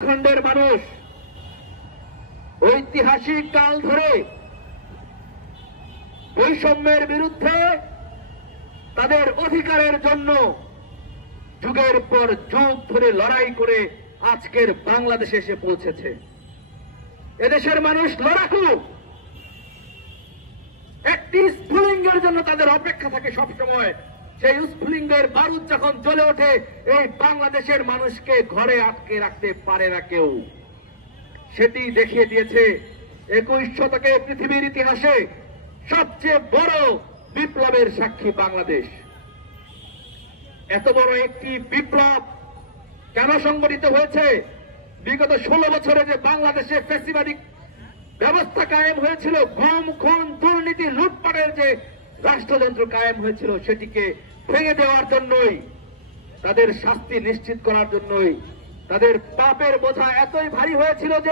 খণ্ডের মানুষ ঐতিহাসিক কাল ধরে বৈষম্যের বিরুদ্ধে তাদের অধিকারের জন্য যুগের পর যুগ ধরে লড়াই করে আজকের বাংলাদেশে এসে পৌঁছেছে। এদেশের মানুষ লড়াকু। একটি স্ফুলিঙ্গের জন্য তাদের অপেক্ষা থাকে সবসময়। সেই স্ফুলিঙ্গের বারুদ যখন জ্বলে ওঠে, এই বাংলাদেশের মানুষকে ঘরে আটকে রাখতে পারে না কেউ। সেটি দেখিয়ে দিয়েছে 21 শতকে পৃথিবীর ইতিহাসে সবচেয়ে বড় বিপ্লবের সাক্ষী বাংলাদেশ। এত বড় একটি বিপ্লব কেন সংগঠিত হয়েছে? বিগত 16 বছরে যে বাংলাদেশে ফ্যাসিবাদী ব্যবস্থা কায়েম হয়েছিল, গুম খুন দুর্নীতি লুটপাটের যে রাষ্ট্রযন্ত্র কায়েম হয়েছিল, সেটিকে ভেঙে দেওয়ার জন্যই, তাদের শাস্তি নিশ্চিত করার জন্যই। তাদের পাপের বোঝা এতই ভারী হয়েছিল যে